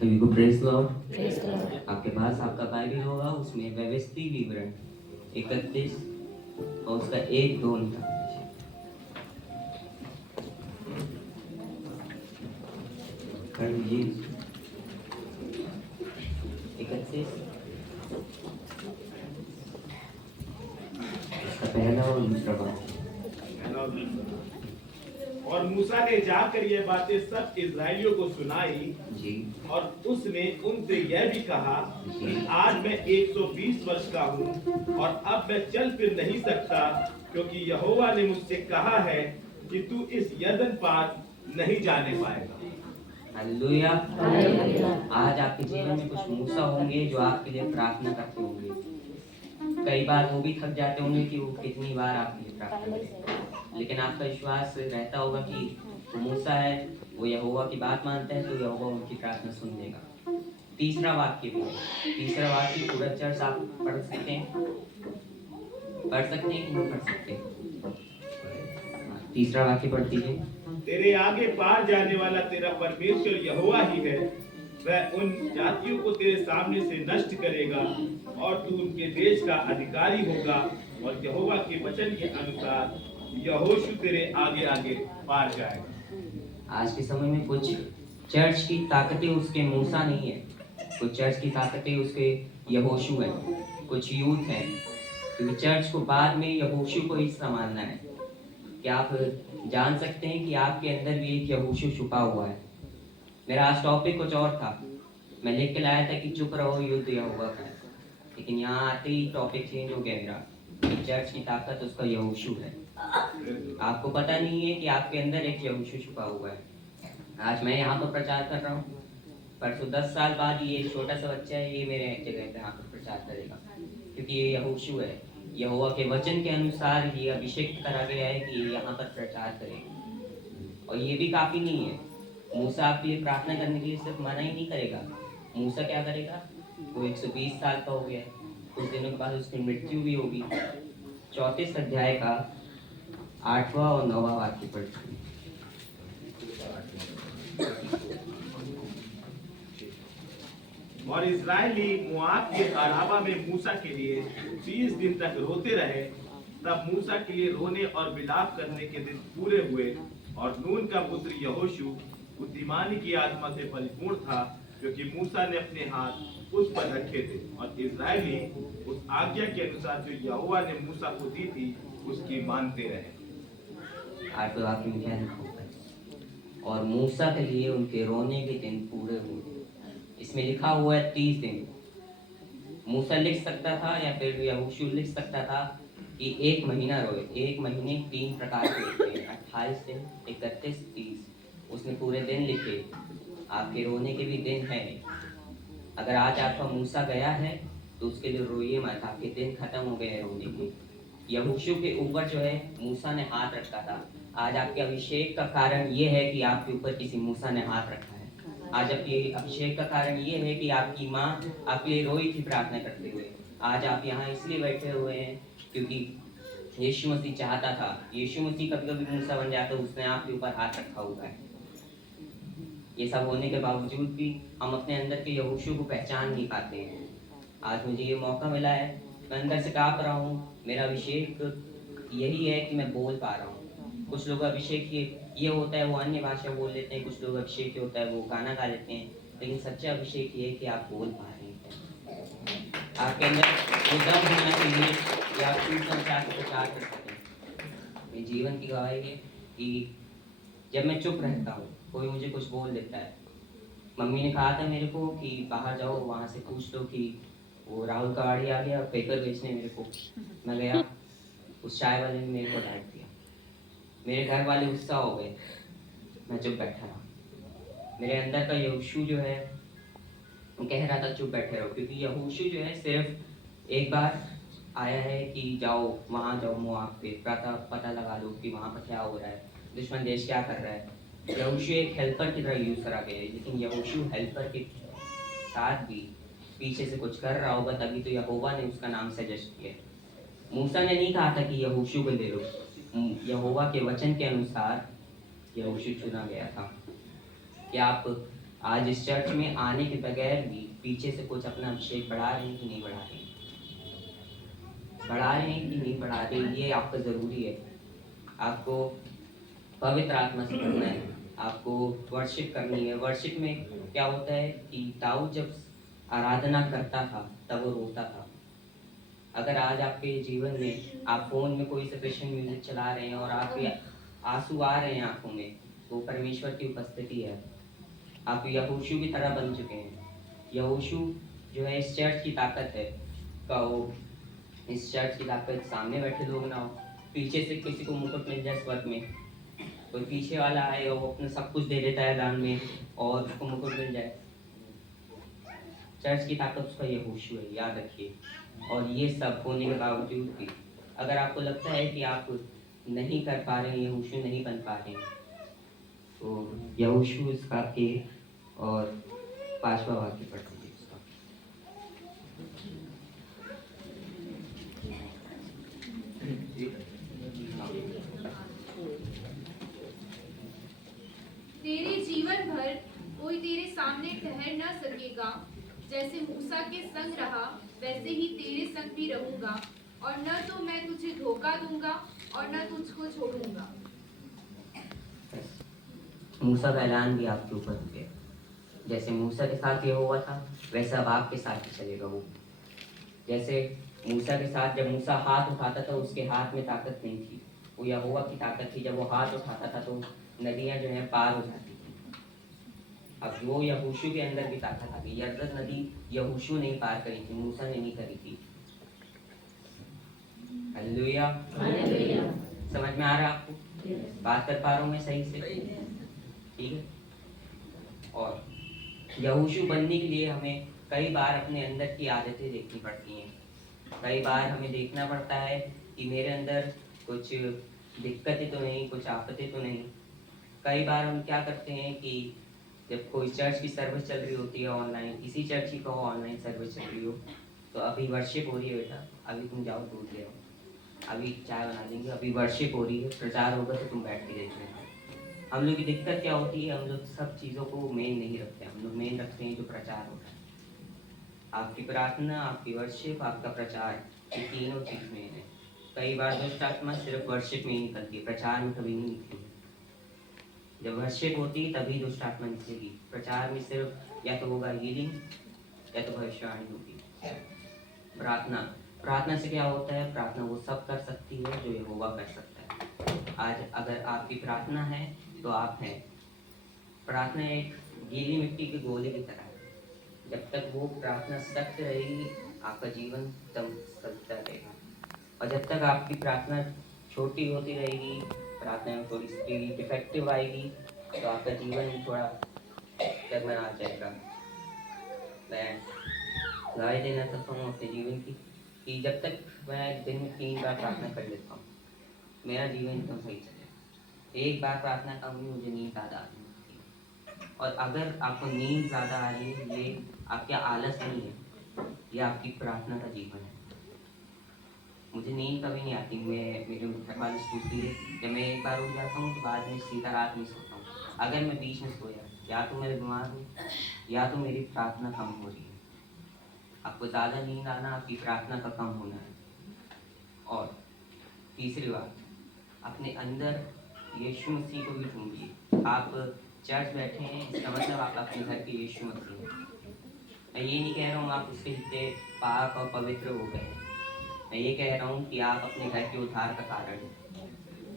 सभी को praise Lord. Praise the Lord. आपके पास आपका बाइबल होगा, उसमें व्यवस्थित विवरण 31 और उसका 1-2 तक। खंड जी 31 उसका पहला और दूसरा भाग। और मूसा ने जाकर ये बातें सब इस्राएलियों को सुनाई जी और उसने उनसे यह भी कहा कि आज मैं 120 वर्ष का हूँ और अब मैं चल फिर नहीं सकता, क्योंकि यहोवा ने मुझसे कहा है कि तू इस यरदन पार नहीं जाने पाएगा। हालेलुया। हालेलुया। आज आपके जीवन में कुछ मूसा होंगे जो आपके लिए प्रार्थना करते होंगे। कई बार वो भी थक जाते होंगे कि वो कितनी बार आपके लिए प्रार्थना करें, लेकिन आपका विश्वास रहता होगा कि वो मूसा है, वो यहोवा की बात मानता है, तो यहोवा उनकी प्रार्थना सुन लेगा। तीसरा वाक्य पूरा चर्च आप पढ़ सकते हैं कि नहीं पढ़ सकते? तीसरा वाक्य पढ़ दीजिए। तेरे आगे पार जाने वाला तेरा परमेश्वर यहोवा ही है। वह उन जातियों को तेरे सामने से नष्ट करेगा और तू उनके देश का अधिकारी होगा, और यहोवा के वचन के अनुसार यहोशू तेरे आगे आगे पार जाएगा। आज के समय में कुछ चर्च की ताकतें उसके मूसा नहीं है, कुछ चर्च की ताकतें उसके यहोशू है, कुछ यूथ है, क्योंकि चर्च को बाद में यहोशू को ही संभालना है। क्या आप जान सकते हैं कि आपके अंदर भी एक यहोशू छुपा हुआ है? मेरा आज टॉपिक कुछ और था, मैं लिख के लाया था कि चुप रहो, युद्ध यहोवा का है, लेकिन यहाँ आते ही टॉपिक चेंज हो गया मेरा कि चर्च की ताकत उसका यहोशू है। आपको पता नहीं है कि आपके अंदर एक यहोशू छुपा हुआ है। आज मैं यहाँ पर प्रचार कर रहा हूँ, परसों 10 साल बाद ये छोटा सा बच्चा है, ये मेरे जगह पे यहाँ पर प्रचार करेगा, क्योंकि ये यहोशू है। यहोवा के वचन के अनुसार ये अभिषेक करा गया है कि यहाँ पर प्रचार करेगा। और ये भी काफी नहीं है, मूसा आपके लिए प्रार्थना करने के लिए सिर्फ मना ही नहीं करेगा। मूसा क्या करेगा? वो 120 साल का हो गया, कुछ दिनों के बाद उसकी मृत्यु भी होगी। 34 अध्याय का 8वां और 9वां वाक्य पढ़ते हैं। और इस्राएली मोआब के अराबा में मूसा के लिए 30 दिन तक रोते रहे। तब मूसा के लिए रोने और विलाप करने के दिन पूरे हुए, और नून का पुत्र यहोशू बुद्धिमानी की आत्मा से परिपूर्ण था, क्योंकि मूसा ने अपने हाथ उस पर रखे थे, और इस्राएली उस आज्ञा के अनुसार जो यहोवा ने मूसा को दी थी उसकी मानते रहे। आज तो वाक्य में क्या लिखा होगा? और मूसा के लिए उनके रोने के दिन पूरे हुए। इसमें लिखा हुआ है 30 दिन। मूसा लिख सकता था या फिर यहोशू लिख सकता था कि 1 महीना रोए। 1 महीने 3 प्रकार के लिखते हैं, 28 दिन, 31, 30। उसने पूरे दिन लिखे। आपके रोने के भी दिन है। अगर आज आपका मूसा गया है तो उसके लिए रोइए मत, आपके दिन खत्म हो गए हैं रोने के। यहोशू के ऊपर जो है मूसा ने हाथ रखा था। आज आपके अभिषेक का कारण ये है कि आपके ऊपर किसी मूसा ने हाथ रखा है। आज आपके अभिषेक का कारण ये है कि आपकी माँ आपके लिए रोई थी प्रार्थना करते हुए। आज आप यहाँ इसलिए बैठे हुए हैं क्योंकि यीशु मसीह चाहता था। यीशु मसीह कभी कभी मूसा बन जाता, उसने आपके ऊपर हाथ रखा हुआ है। ये सब होने के बावजूद भी हम अपने अंदर के यहोशू को पहचान नहीं पाते हैं। आज मुझे ये मौका मिला है, मैं अंदर से काँप रहा हूँ। मेरा अभिषेक यही है कि मैं बोल पा रहा हूँ। कुछ लोग अभिषेक ये होता है वो अन्य भाषा बोल लेते हैं, कुछ लोग अभिषेक ये होता है वो गाना गा लेते हैं, लेकिन सच्चा अभिषेक ये है कि आप बोल पा रहे हैं। आपके अंदर वो दम होना चाहिए कि आप सुसमाचार को प्रचार कर सकें। मेरे जीवन की गवाही है कि जब मैं चुप रहता हूँ कोई मुझे कुछ बोल देता है। मम्मी ने कहा था मेरे को कि बाहर जाओ, वहाँ से पूछ लो कि वो राहुल कवाड़ी आ गया पेपर बेचने मेरे को। मैं गया, उस चाय वाले ने मेरे को डांट दिया। मेरे घर वाले गुस्सा हो गए, मैं चुप बैठा रहा। मेरे अंदर का यहोशू जो है वो कह रहा था चुप बैठे रहो, क्योंकि यहोशू जो है सिर्फ एक बार आया है कि जाओ वहाँ जाओ मोआब पे, पता लगा लो कि वहाँ पर क्या हो रहा है, दुश्मन देश क्या कर रहा है। यहोशू एक हेल्पर की तरह यूज करा गया है, लेकिन यहोशू हेल्पर के साथ भी पीछे से कुछ कर रहा होगा, तभी तो यहोवा ने उसका नाम सजेस्ट किया। मूसा ने नहीं कहा था कि यहोशू को ले लो, यहोवा के वचन के अनुसार यहोशू चुना गया था। क्या आप आज इस चर्च में आने के बगैर भी पीछे से कुछ अपना अभिषेक बढ़ा रहे हैं कि नहीं बढ़ा रहे हैं, बढ़ा रहे हैं कि नहीं बढ़ा रहे हैं, ये आपका ज़रूरी है। आपको पवित्र आत्मा से करना है, आपको वर्शिप करनी है। वर्शिप में क्या होता है कि दाऊद जब आराधना करता था तब वो रोता था। अगर आज आपके जीवन में आप फोन में कोई सफिशिएंट म्यूजिक चला रहे हैं और आपके आंसू आ रहे हैं आंखों में, तो परमेश्वर की उपस्थिति है। आप यहोशू की तरह बन चुके हैं। यहोशू जो है इस चर्च की ताकत है। कहो इस चर्च की ताकत सामने बैठे लोग ना हो, पीछे से किसी को मुकुट मिल जाए स्वर्ग में, कोई पीछे वाला आए और वो अपने सब कुछ दे देता है दान में और उसको मुकुट मिल जाए। चर्च की ताकत उसका यहोशू है, याद रखिए। और ये सब होने के बावजूद भी अगर आपको लगता है कि आप नहीं कर पा रहे हैं, यहोशू नहीं बन पा रहे हैं, तो यहोशू इसका एक और 5वां वाक्य पढ़ लीजिए इसका। तेरे जीवन भर कोई तेरे सामने ठहर न सकेगा। जैसे मूसा के संग रहा वैसे ही तेरे संग भी रहूंगा, और न तो मैं तुझे धोखा दूंगा और न तुझको छोड़ूंगा। मूसा का ऐलान भी आपके ऊपर हो गया। जैसे मूसा के साथ ये हुआ था वैसा अब आपके साथ ही चलेगा वो। जैसे मूसा के साथ जब मूसा हाथ उठाता था उसके हाथ में ताकत नहीं थी, वो यहोवा की ताकत थी। जब वो हाथ उठाता था तो नदियां जो है पार हो जाती थी। अब वो यहोशू के अंदर भी ताकत आ गई। यरदन नदी यहोशू नहीं पार करी थी, मूसा ने नहीं करी थी। हालेलुया। समझ में आ रहा है आपको? बात कर पा रहा हूँ मैं सही से? ठीक है। और यहोशू बनने के लिए हमें कई बार अपने अंदर की आदतें देखनी पड़ती हैं। कई बार हमें देखना पड़ता है कि मेरे अंदर कुछ दिक्कतें तो नहीं, कुछ आफतें तो नहीं। कई बार हम क्या करते हैं कि जब कोई चर्च की सर्विस चल रही होती है ऑनलाइन, किसी चर्च की कहो ऑनलाइन सर्विस चल रही हो, तो अभी वर्शिप हो रही है बेटा, अभी तुम जाओ दूध ले आओ, अभी चाय बना देंगे, अभी वर्शिप हो रही है, प्रचार होगा तो तुम बैठ के देख रहे हो। हम लोग की दिक्कत क्या होती है, हम लोग सब चीज़ों को मेन नहीं रखते, हम लोग मेन रखते हैं जो प्रचार हो रहा है। आपकी प्रार्थना, आपकी वर्शिप, आपका प्रचार, ये तीनों चीज़ मेन है। कई बार दुष्ट आत्मा सिर्फ वर्शिप में ही निकलती है, प्रचार में कभी नहीं निकली। जब वर्शिप होती है तभी दुष्ट आत्मा निकलेगी। प्रचार में सिर्फ या तो होगा हीलिंग या तो भविष्यवाणी होगी। प्रार्थना से क्या होता है? प्रार्थना वो सब कर सकती है जो यहोवा कर सकता है। आज अगर आपकी प्रार्थना है तो आप हैं। प्रार्थना एक गीली मिट्टी के गोले की तरह है। जब तक वो प्रार्थना सख्त रहेगी आपका जीवन दम चलता रहेगा, और जब तक आपकी प्रार्थना छोटी होती रहेगी, प्रार्थना में थोड़ी सी डिफेक्टिव आएगी, तो आपका जीवन थोड़ा डगमगा जाएगा। मैं राय देना चाहता हूँ अपने जीवन की कि जब तक मैं दिन में 3 बार प्रार्थना कर लेता हूँ, मेरा जीवन एकदम सही चले। एक बार प्रार्थना का मुझे नींद ज़्यादा आ रही है। और अगर आपको नींद ज़्यादा आ रही है, ये आपका आलस नहीं है, ये आपकी प्रार्थना का जीवन है। मुझे नींद कभी नहीं आती। मैं मेरे घर वाले सोचती है जब मैं एक बार उठ जाता हूँ तो बाद में सीधा रात में सोता हूँ। अगर मैं बीच में सोया, या तो मैं बीमार हूँ या तो मेरी प्रार्थना कम हो रही है। आपको ज़्यादा नींद आना आपकी प्रार्थना का कम होना है। और तीसरी बात, अपने अंदर यीशु मसीह को भी ढूंढिए। आप चर्च बैठे हैं इसका मतलब आप अपने घर के यीशु मसीह हैं। मैं ये नहीं कह रहा हूँ आप उसके जितने पाक और पवित्र हो गए। मैं ये कह रहा हूँ कि आप अपने घर के उद्धार का कारण हैं।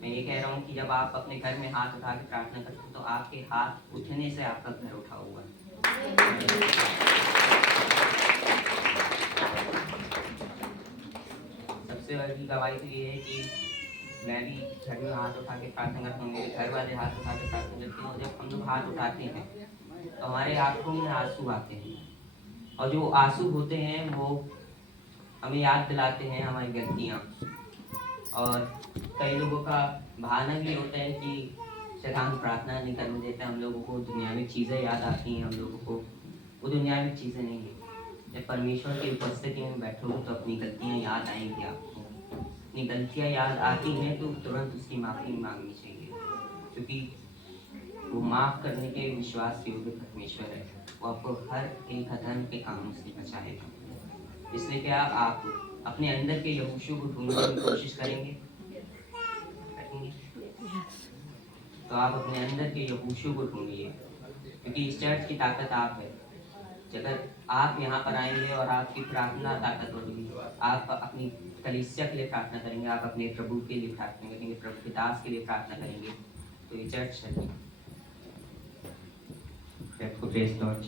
मैं ये कह रहा हूँ कि जब आप अपने घर में हाथ उठा के प्रार्थना करते हैं तो आपके हाथ उठने से आपका घर उठा हुआ है। सबसे बड़ी गवाही तो ये है कि मैं भी घर में हाथ उठा के प्रार्थना करता हूँ, मेरे घर वाले हाथ उठा के प्रार्थना करते हैं, और जब हम लोग हाथ उठाते हैं तो हमारे आंखों में आंसू आते हैं, और जो आंसू होते हैं वो हमें याद दिलाते हैं हमारी गलतियाँ। और कई लोगों का बहाना भी होता है कि शैतान प्रार्थना नहीं करने देता, हम लोगों को दुनियावी चीज़ें याद आती हैं, हम लोगों को वो दुनियावी चीज़ें नहीं है। जब परमेश्वर की उपस्थिति में बैठोगे तो अपनी गलतियाँ याद आएंगी आपको। अपनी गलतियाँ याद आती हैं तो तुरंत उसकी माफ़ी मांगनी चाहिए, क्योंकि वो माफ करने के विश्वास योग्य परमेश्वर है। वो आपको हर एक अधर्म के कामों से बचाएगा। इसलिए क्या आप अपने अंदर के यहोशू को ढूंढने की कोशिश करेंगे? तो आप अपने अंदर के यहोशू को ढूंढिए, क्योंकि इस चर्च की ताकत आप है। अगर आप यहाँ पर आएंगे और आपकी प्रार्थना ताकतवर होगी, आप अपनी कलीसिया के लिए प्रार्थना करेंगे, आप अपने प्रभु के लिए प्रार्थना करेंगे, प्रभु के दास के लिए प्रार्थना करेंगे, तो ये चर्च है। आपको प्रेज लॉर्ड।